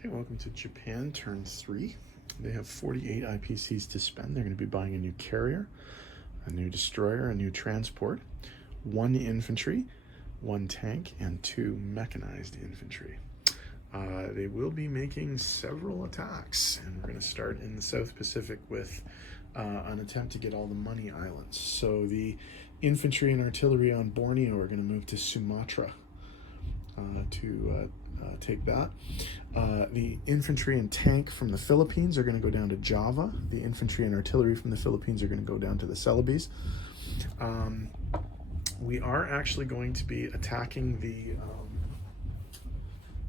Okay, welcome to Japan, turn 3. They have 48 IPCs to spend. They're going to be buying a new carrier, a new destroyer, a new transport, 1 infantry, 1 tank, and 2 mechanized infantry. They will be making several attacks, and we're going to start in the South Pacific with an attempt to get all the money islands. So the infantry and artillery on Borneo are going to move to Sumatra to take that. The infantry and tank from the Philippines are going to go down to Java. The infantry and artillery from the Philippines are going to go down to the Celebes. We are actually going to be attacking the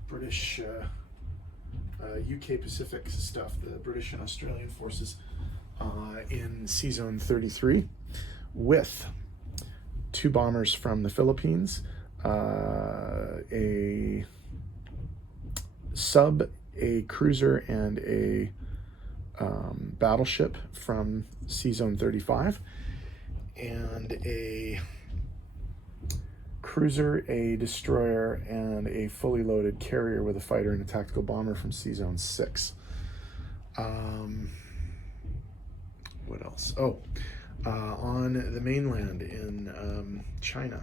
British UK Pacific stuff, the British and Australian forces in Sea Zone 33 with 2 bombers from the Philippines, a sub, a cruiser, and a battleship from Sea Zone 35, and a cruiser, a destroyer, and a fully loaded carrier with a fighter and a tactical bomber from Sea Zone 6. What else? On the mainland in China,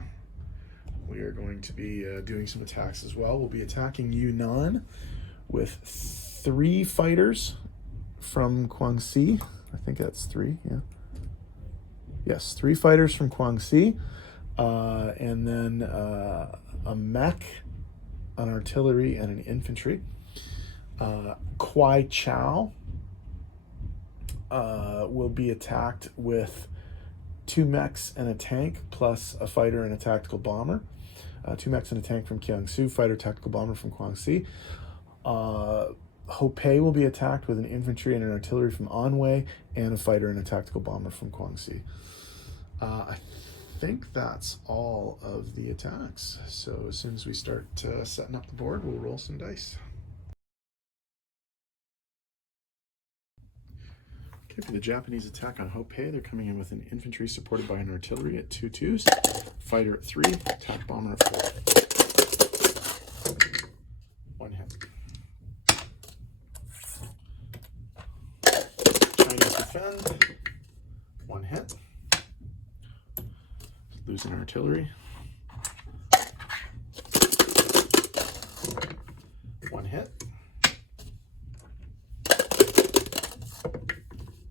we are going to be doing some attacks as well. We'll be attacking Yunnan with 3 fighters from Guangxi. I think that's 3, yeah. Yes, 3 fighters from Guangxi. And then a mech, an artillery, and an infantry. Kwai Chao will be attacked with 2 mechs and a tank, plus a fighter and a tactical bomber. 2 mechs and a tank from Kiangsu, fighter, tactical bomber from Guangxi. Hopei will be attacked with an infantry and an artillery from Anhui, and a fighter and a tactical bomber from Guangxi. I think that's all of the attacks. So as soon as we start setting up the board, we'll roll some dice. Okay, for the Japanese attack on Hopei, they're coming in with an infantry supported by an artillery at 2 2s, fighter at 3, attack bomber at 4. 1 hit. Chinese defend. 1 hit. Losing artillery. 1 hit.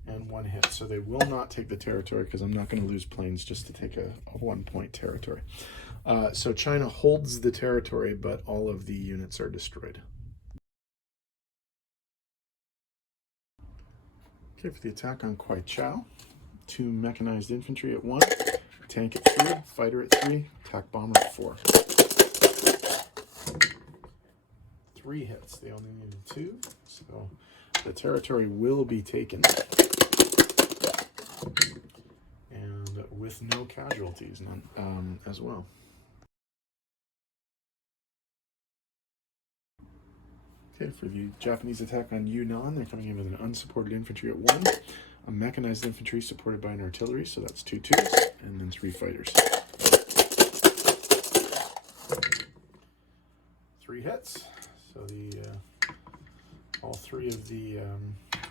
And 1 hit. So they will not take the territory because I'm not going to lose planes just to take a 1-point territory. So China holds the territory, but all of the units are destroyed. Okay, for the attack on Kwai Chao, 2 mechanized infantry at 1, tank at 3, fighter at 3, attack bomber at 4. 3 hits. They only needed 2, so the territory will be taken, and with no casualties, none as well. Okay, for the Japanese attack on Yunnan, they're coming in with an unsupported infantry at 1, a mechanized infantry supported by an artillery, so that's 2 2s, and then 3 fighters. 3 hits. So the all 3 of the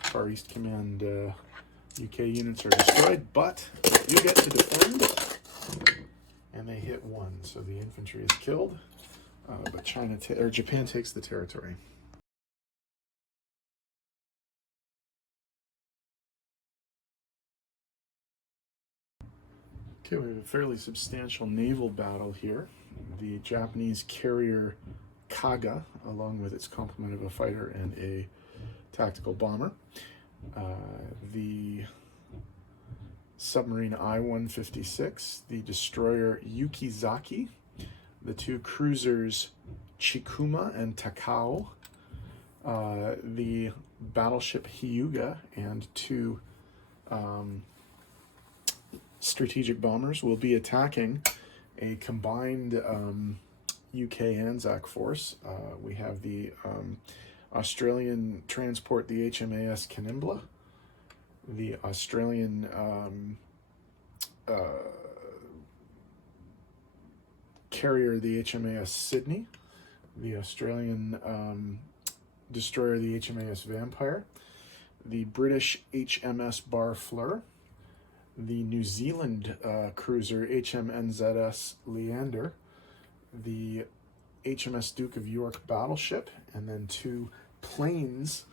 Far East Command UK units are destroyed, but you get to defend, and they hit 1, so the infantry is killed, but Japan takes the territory. Okay, we have a fairly substantial naval battle here. The Japanese carrier Kaga, along with its complement of a fighter and a tactical bomber. The submarine I-156, the destroyer Yukizaki, the 2 cruisers Chikuma and Takao, the battleship Hyuga, and 2 strategic bombers will be attacking a combined UK Anzac force. We have the Australian transport, the HMAS Canimbla, the Australian carrier, the HMAS Sydney, the Australian destroyer, the HMAS Vampire, the British HMS Barfleur, the New Zealand cruiser HMNZS Leander, the HMS Duke of York battleship, and then 2 planes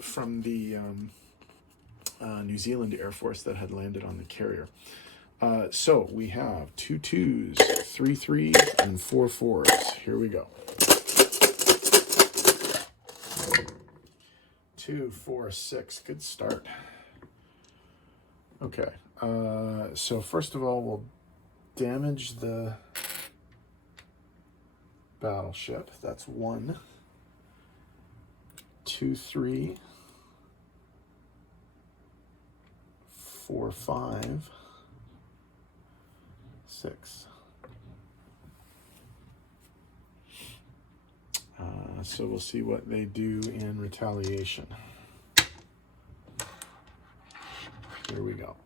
from the New Zealand Air Force that had landed on the carrier. So we have 2 2s, 3 3s, and 4 4s. Here we go. 2, 4, 6. Good start. Okay. So first of all, we'll damage the battleship. That's 1, 2, 3, 4, 5, 6. So we'll see what they do in retaliation. Here we go.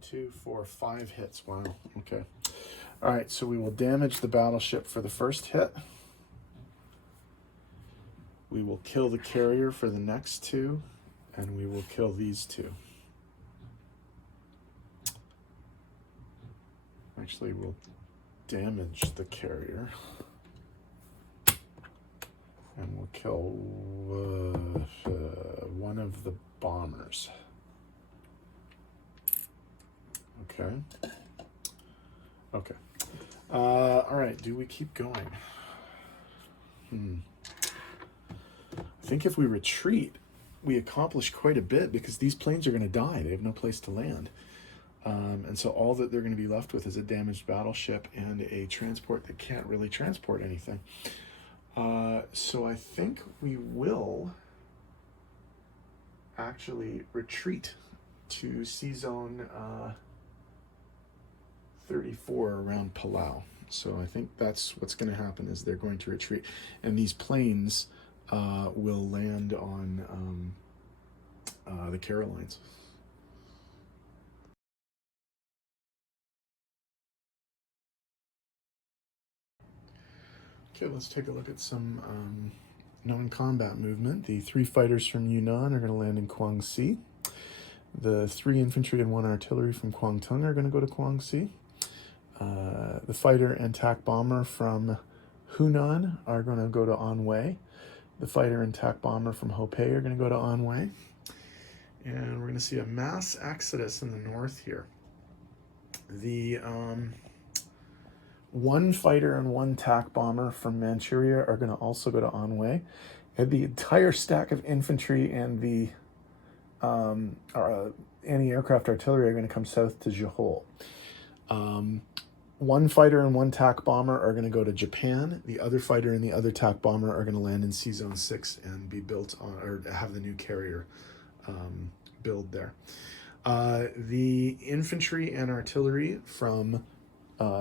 2, 4, 5 hits. Wow. Okay. All right. So we will damage the battleship for the first hit. We will kill the carrier for the next 2, and we will kill these 2. Actually, we'll damage the carrier, and we'll kill one of the bombers. Okay. Okay. All right. Do we keep going? I think if we retreat, we accomplish quite a bit because these planes are going to die. They have no place to land. And so all that they're going to be left with is a damaged battleship and a transport that can't really transport anything. So I think we will actually retreat to Sea Zone 34 around Palau. So I think that's what's going to happen is they're going to retreat. And these planes will land on the Carolines. Okay, let's take a look at some non-combat movement. The 3 fighters from Yunnan are going to land in Guangxi. The 3 infantry and 1 artillery from Kwangtung are going to go to Guangxi. The fighter and TAC bomber from Hunan are going to go to Anhui. The fighter and TAC bomber from Hopei are going to go to Anhui. And we're going to see a mass exodus in the north here. The 1 fighter and 1 TAC bomber from Manchuria are going to also go to Anhui. And the entire stack of infantry and the anti-aircraft artillery are going to come south to Johor. 1 fighter and 1 TAC bomber are going to go to Japan. The other fighter and the other TAC bomber are going to land in Sea Zone 6 and be built on, or have the new carrier build there. The infantry and artillery from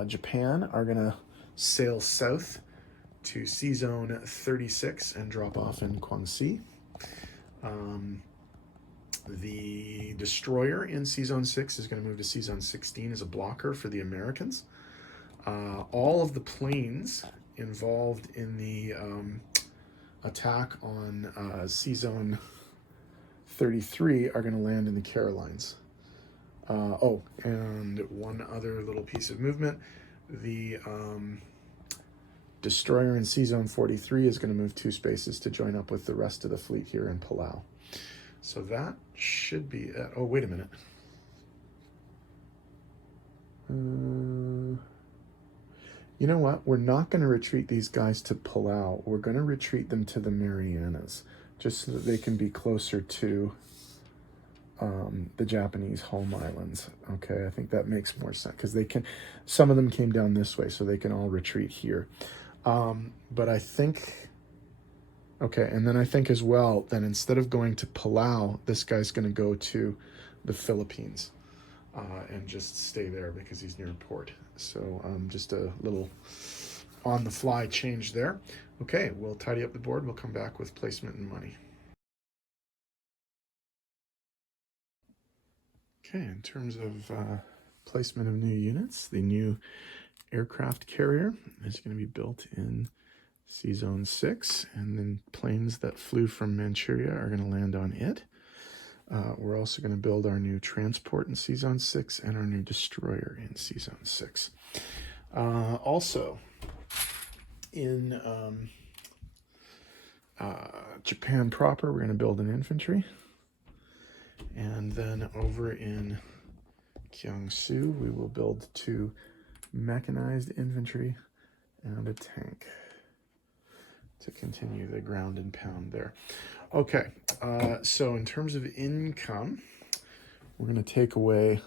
Japan are going to sail south to Sea Zone 36 and drop off in Guangxi. The destroyer in Sea Zone 6 is going to move to Sea Zone 16 as a blocker for the Americans. All of the planes involved in the attack on Sea Zone 33 are going to land in the Carolines. And one other little piece of movement. The destroyer in Sea Zone 43 is going to move 2 spaces to join up with the rest of the fleet here in Palau. So that should be it. Oh, wait a minute. You know what? We're not going to retreat these guys to Palau. We're going to retreat them to the Marianas, just so that they can be closer to the Japanese home islands. Okay, I think that makes more sense because they can. Some of them came down this way, so they can all retreat here. But I think. Okay, and then I think as well that instead of going to Palau, this guy's going to go to the Philippines and just stay there because he's near port. So just a little on-the-fly change there. Okay, we'll tidy up the board. We'll come back with placement and money. Okay, in terms of placement of new units, the new aircraft carrier is going to be built in C-Zone 6, and then planes that flew from Manchuria are going to land on it. We're also going to build our new transport in C-Zone 6 and our new destroyer in C-Zone 6. Also, in Japan proper, we're going to build an infantry. And then over in Kiangsu, we will build 2 mechanized infantry and a tank to continue the ground and pound there. Okay, so in terms of income, we're going to take away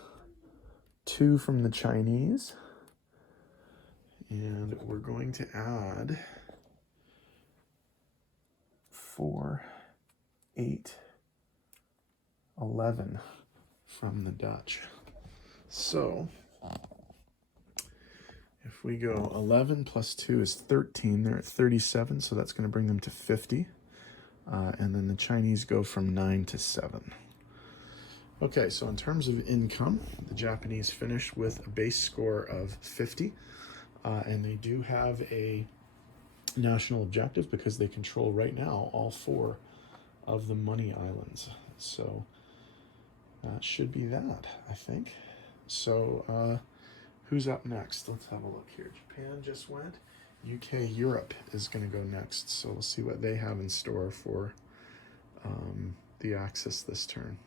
2 from the Chinese, and we're going to add 4, 8, 11 from the Dutch. So if we go 11 plus 2 is 13, they're at 37, so that's going to bring them to 50. And then the Chinese go from 9 to 7. Okay, so in terms of income, the Japanese finished with a base score of 50, and they do have a national objective because they control right now all 4 of the money islands. So that should be that, I think. So who's up next? Let's have a look here. Japan just went. UK, Europe is going to go next. So we'll see what they have in store for the Axis this turn.